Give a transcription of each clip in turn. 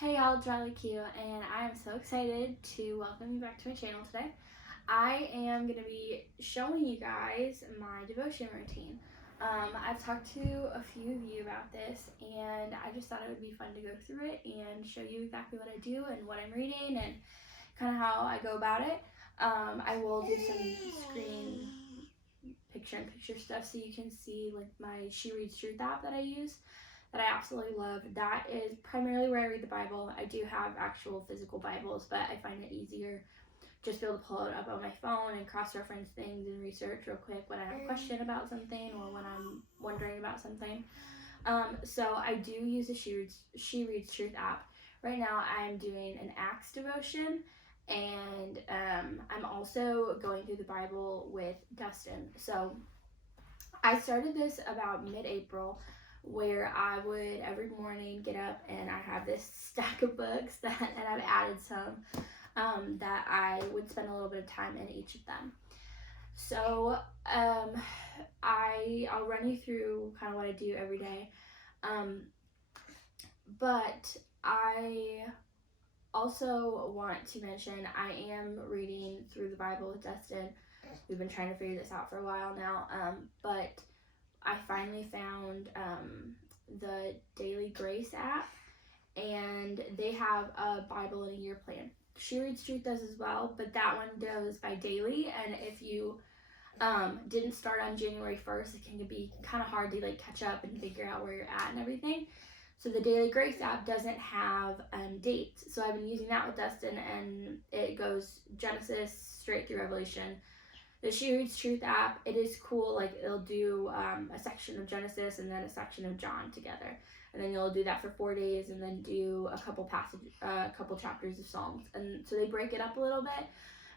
Hey y'all, Jolly Q, and I am so excited to welcome you back to my channel today. I am going to be showing you guys my devotion routine. I've talked to a few of you about this, and I just thought it would be fun to go through it and show you exactly what I do and what I'm reading and kind of how I go about it. I will do some screen picture-in-picture stuff so you can see like my She Reads Truth app that I use that I absolutely love. That is primarily where I read the Bible. I do have actual physical Bibles, but I find it easier just to be able to pull it up on my phone and cross-reference things and research real quick when I have a question about something or when I'm wondering about something. So I do use the She Reads Truth app. Right now I'm doing an Acts devotion, and I'm also going through the Bible with Dustin. So I started this about mid-April, where I would every morning get up and I have this stack of books and I've added some that I would spend a little bit of time in each of them. So I'll run you through kind of what I do every day, but I also want to mention I am reading through the Bible with Dustin. We've been trying to figure this out for a while now, but I finally found the Daily Grace app, and they have a Bible in a year plan. She Reads Truth does as well, but that one goes by daily, and if you didn't start on January 1st, it can be kind of hard to like catch up and figure out where you're at and everything. So the Daily Grace app doesn't have dates, so I've been using that with Dustin, and it goes Genesis straight through Revelation. The She Reads Truth app, it is cool. Like it'll do a section of Genesis and then a section of John together, and then you'll do that for 4 days, and then do a couple chapters of Psalms, and so they break it up a little bit.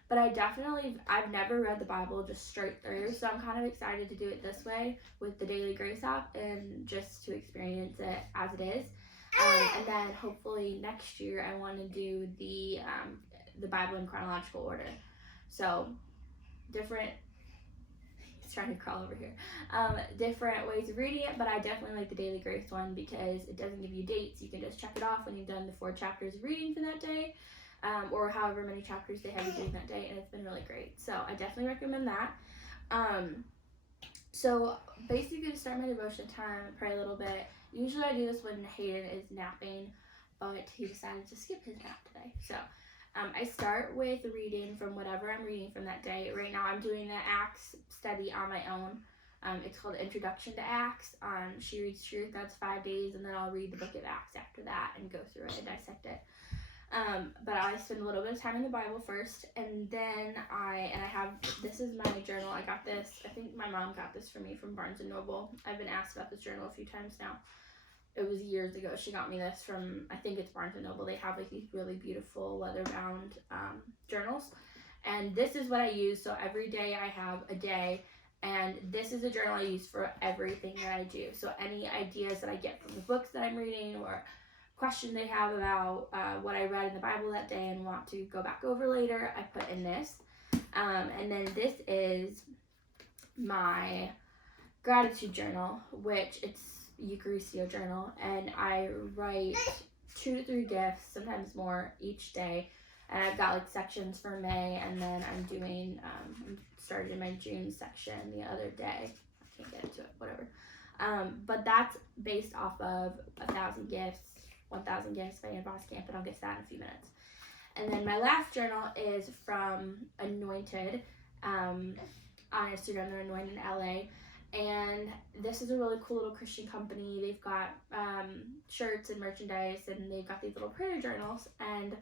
But I've never read the Bible just straight through, so I'm kind of excited to do it this way with the Daily Grace app and just to experience it as it is. And then hopefully next year I want to do the Bible in chronological order. So different, he's trying to crawl over here, different ways of reading it, but I definitely like the Daily Grace one because it doesn't give you dates. You can just check it off when you've done the 4 chapters of reading for that day, or however many chapters they have you doing that day, and it's been really great. So I definitely recommend that. So basically to start my devotion time, I pray a little bit. Usually I do this when Hayden is napping, but he decided to skip his nap today. So I start with reading from whatever I'm reading from that day. Right now I'm doing the Acts study on my own. It's called Introduction to Acts. She Reads Truth, that's 5 days, and then I'll read the book of Acts after that and go through it and dissect it. But I spend a little bit of time in the Bible first, and then this is my journal. I got this, I think my mom got this for me from Barnes & Noble. I've been asked about this journal a few times now. It was years ago. She got me this from, I think it's Barnes & Noble. They have like these really beautiful leather-bound journals, and this is what I use. So every day I have a day, and this is a journal I use for everything that I do. So any ideas that I get from the books that I'm reading, or question they have about what I read in the Bible that day and want to go back over later, I put in this. And then this is my gratitude journal, which it's Eucharistio journal, and I write 2 to 3 gifts, sometimes more, each day. And I've got like sections for May, and then I'm doing started in my June section the other day. I can't get into it, whatever. But that's based off of 1,000 gifts by Voskamp, and I'll get to that in a few minutes. And then my last journal is from Anointed on Instagram. They're Anointed in LA. And this is a really cool little Christian company. They've got shirts and merchandise, and they've got these little prayer journals. And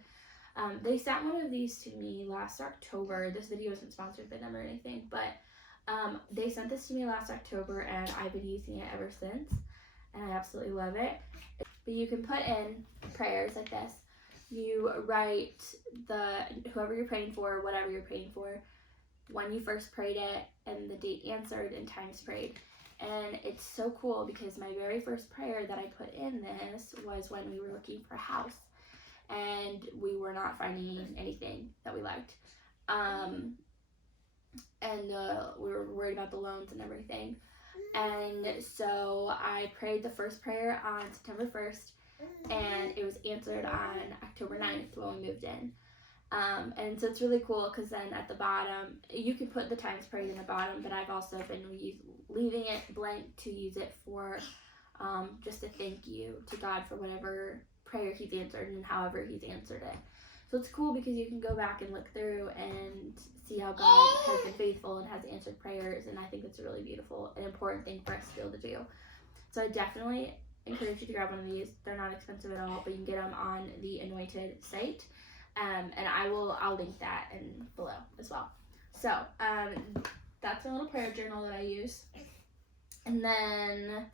they sent one of these to me last October. This video isn't sponsored by them or anything, but they sent this to me last October, and I've been using it ever since, and I absolutely love it. But you can put in prayers like this. You write whoever you're praying for, whatever you're praying for, when you first prayed it, and the date answered, and times prayed. And it's so cool because my very first prayer that I put in this was when we were looking for a house, and we were not finding anything that we liked. And we were worried about the loans and everything. And so I prayed the first prayer on September 1st, and it was answered on October 9th when we moved in. And so it's really cool because then at the bottom, you can put the times prayed in the bottom, but I've also been leaving it blank to use it for just a thank you to God for whatever prayer he's answered and however he's answered it. So it's cool because you can go back and look through and see how God has been faithful and has answered prayers, and I think it's a really beautiful and important thing for us to be able to do. So I definitely encourage you to grab one of these. They're not expensive at all, but you can get them on the Anointed site. And I'll link that in below as well. So that's a little prayer journal that I use. And then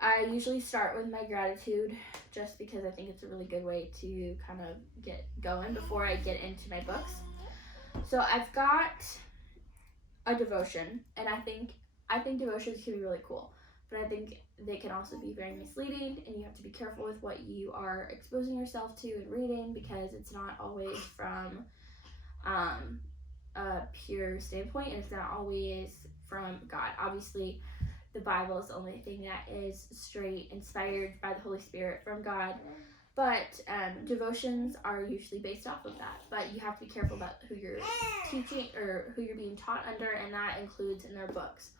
I usually start with my gratitude just because I think it's a really good way to kind of get going before I get into my books. So I've got a devotion, and I think devotions can be really cool, but I think they can also be very misleading, and you have to be careful with what you are exposing yourself to and reading, because it's not always from a pure standpoint, and it's not always from God. Obviously, the Bible is the only thing that is straight, inspired by the Holy Spirit from God, but devotions are usually based off of that. But you have to be careful about who you're teaching or who you're being taught under, and that includes in their books.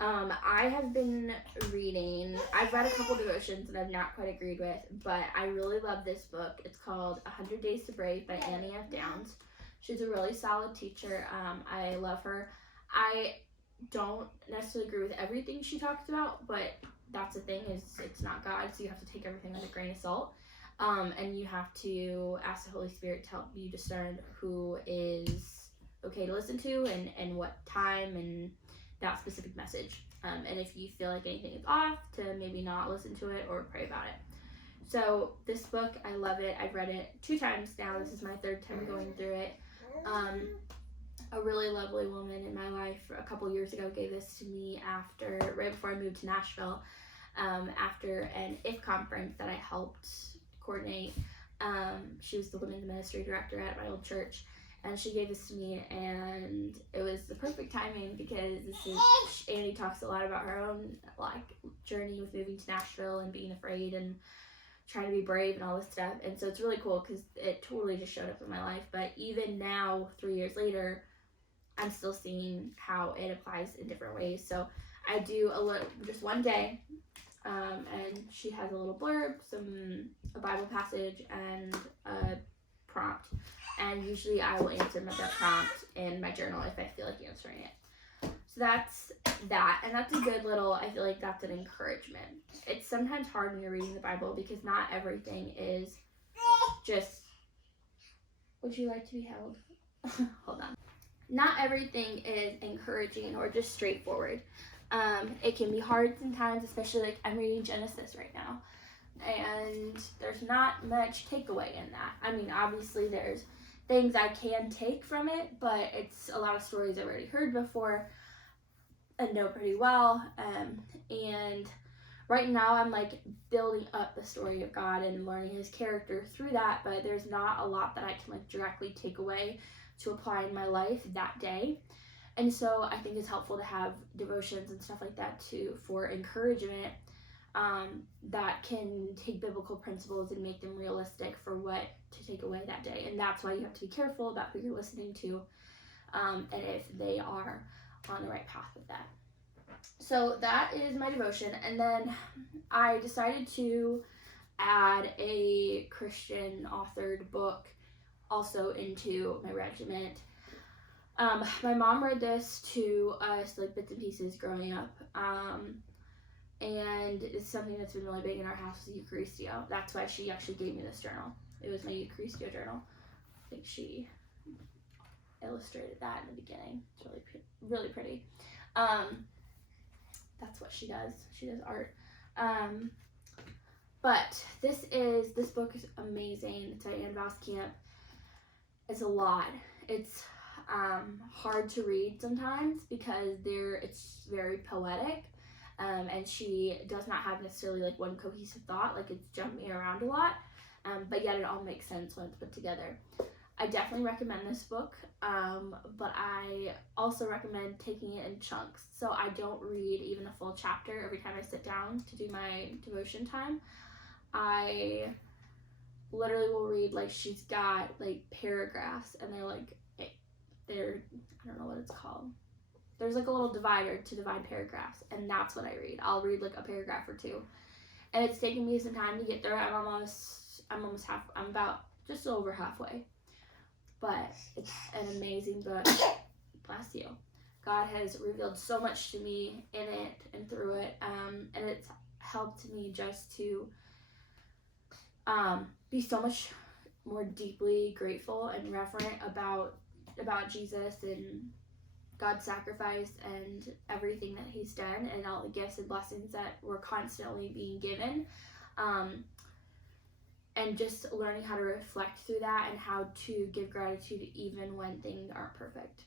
I have been reading, I've read a couple devotions that I've not quite agreed with, but I really love this book. It's called 100 Days to Brave by Annie F. Downs. She's a really solid teacher. I love her. I don't necessarily agree with everything she talks about, but that's the thing, is it's not God, so you have to take everything with a grain of salt. And you have to ask the Holy Spirit to help you discern who is okay to listen to and what time and that specific message. And if you feel like anything is off, to maybe not listen to it or pray about it. So this book, I love it. I've read it 2 times now. This is my 3rd time going through it. A really lovely woman in my life a couple years ago gave this to me right before I moved to Nashville, after an IF conference that I helped coordinate. She was the women's ministry director at my old church, and she gave this to me, and it was the perfect timing because Annie talks a lot about her own journey with moving to Nashville and being afraid and trying to be brave and all this stuff. And so it's really cool because it totally just showed up in my life. But even now, 3 years later, I'm still seeing how it applies in different ways. So I do just one day, and she has a little blurb, a Bible passage, and a prompt. And usually I will answer that prompt in my journal if I feel like answering it. So that's that, and that's a good little, I feel like that's an encouragement. It's sometimes hard when you're reading the Bible because not everything is just, would you like to be held? Hold on. Not everything is encouraging or just straightforward. It can be hard sometimes, especially like I'm reading Genesis right now, and there's not much takeaway in that. I mean, obviously there's things I can take from it, but it's a lot of stories I've already heard before and know pretty well. And right now I'm building up the story of God and learning his character through that, but there's not a lot that I can directly take away to apply in my life that day. And so I think it's helpful to have devotions and stuff like that too for encouragement, that can take biblical principles and make them realistic for what to take away that day. And that's why you have to be careful about who you're listening to, and if they are on the right path with that. So that is my devotion. And then I decided to add a Christian authored book also into my regiment. My mom read this to us bits and pieces growing up, and it's something that's been really big in our house, is Eucharistio. That's why she actually gave me this journal. It was my Eucharistio journal. I think she illustrated that in the beginning. It's really pretty. That's what she does. She does art. But this book is amazing. It's by Voskamp. It's a lot. It's hard to read sometimes because it's very poetic, and she does not have necessarily one cohesive thought. It's jumping around a lot, but yet it all makes sense when it's put together. I definitely recommend this book, but I also recommend taking it in chunks. So I don't read even a full chapter every time I sit down to do my devotion time. I literally will read, like, she's got like paragraphs, and they're I don't know what it's called. There's like a little divider to divide paragraphs, and that's what I read. I'll read like a paragraph or two, and it's taken me some time to get there. I'm about just over halfway, but it's an amazing book. Bless you. God has revealed so much to me in it and through it, and it's helped me just to be so much more deeply grateful and reverent about Jesus and God's sacrifice and everything that he's done, and all the gifts and blessings that we're constantly being given, and just learning how to reflect through that and how to give gratitude even when things aren't perfect.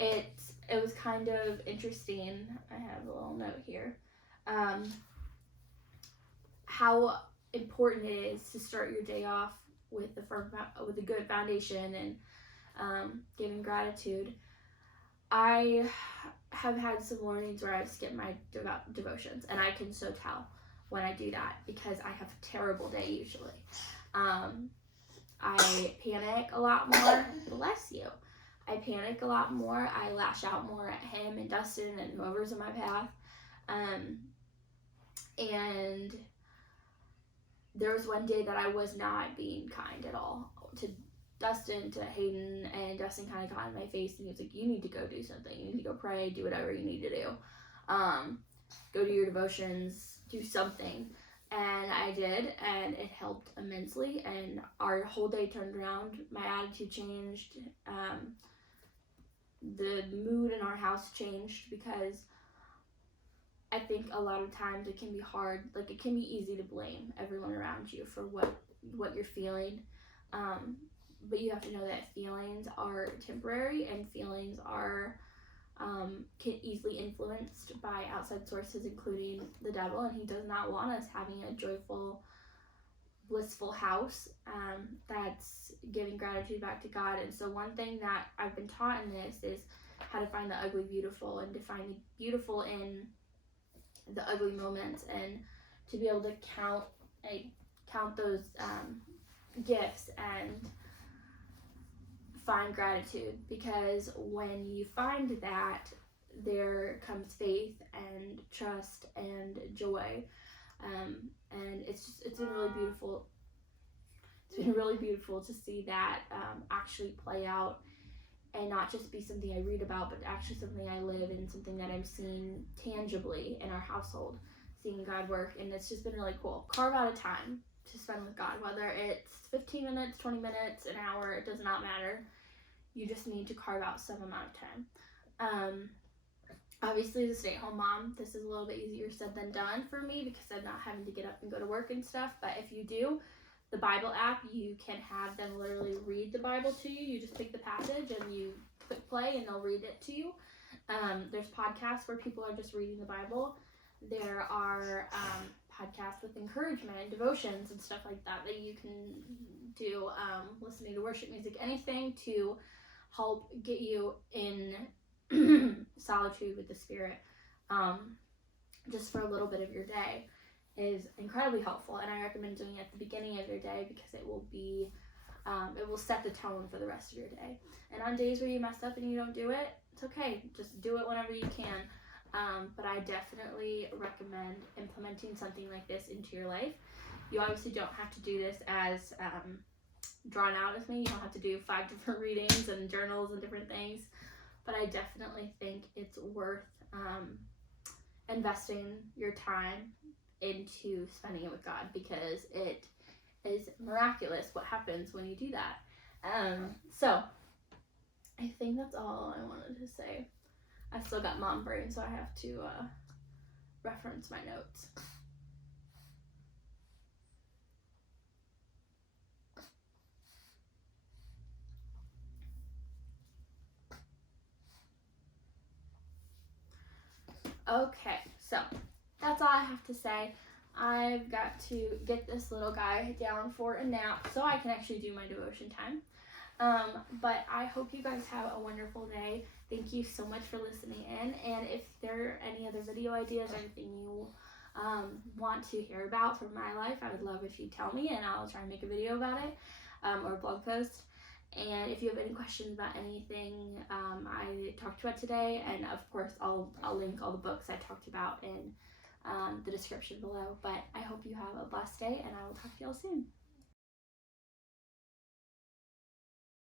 It was kind of interesting. I have a little note here. How important it is to start your day off with a good foundation and giving gratitude. I have had some mornings where I've skipped my devotions, and I can so tell when I do that because I have a terrible day usually. I panic a lot more. Bless you. I panic a lot more. I lash out more at him and Dustin and whoever's in my path. And there was one day that I was not being kind at all to Dustin, to Hayden, and Dustin kind of got in my face and he was like, you need to go do something. You need to go pray, do whatever you need to do. Go do your devotions, do something. And I did, and it helped immensely, and our whole day turned around. My attitude changed. The mood in our house changed because I think a lot of times it can be hard. Like, it can be easy to blame everyone around you for what you're feeling. But you have to know that feelings are temporary, and feelings are can easily influenced by outside sources, including the devil, and he does not want us having a joyful, blissful house that's giving gratitude back to God. And so one thing that I've been taught in this is how to find the ugly beautiful, and to find the beautiful in the ugly moments, and to be able to count those gifts and find gratitude, because when you find that, there comes faith and trust and joy, and it's been really beautiful. It's been really beautiful to see that actually play out, and not just be something I read about, but actually something I live, and something that I'm seeing tangibly in our household, seeing God work. And it's just been really cool. Carve out a time to spend with God, whether it's 15 minutes, 20 minutes, an hour, it does not matter. You just need to carve out some amount of time. Obviously, as a stay-at-home mom, this is a little bit easier said than done for me because I'm not having to get up and go to work and stuff. But if you do, the Bible app, you can have them literally read the Bible to you. You just pick the passage and you click play and they'll read it to you. There's podcasts where people are just reading the Bible. There are podcasts with encouragement and devotions and stuff like that you can do, listening to worship music, anything to help get you in solitude with the Spirit, just for a little bit of your day, is incredibly helpful. And I recommend doing it at the beginning of your day because it will set the tone for the rest of your day. And on days where you mess up and you don't do it, it's okay. Just do it whenever you can. But I definitely recommend implementing something like this into your life. You obviously don't have to do this as drawn out as me. You don't have to do 5 different readings and journals and different things. But I definitely think it's worth investing your time into spending it with God, because it is miraculous what happens when you do that. So I think that's all I wanted to say. I still got mom brain, so I have to reference my notes. Okay, so that's all I have to say. I've got to get this little guy down for a nap so I can actually do my devotion time. But I hope you guys have a wonderful day. Thank you so much for listening in. And if there are any other video ideas or anything you want to hear about from my life, I would love if you tell me, and I'll try and make a video about it, or a blog post. And if you have any questions about anything I talked about today, and of course I'll link all the books I talked about in the description below. But I hope you have a blessed day, and I will talk to y'all soon.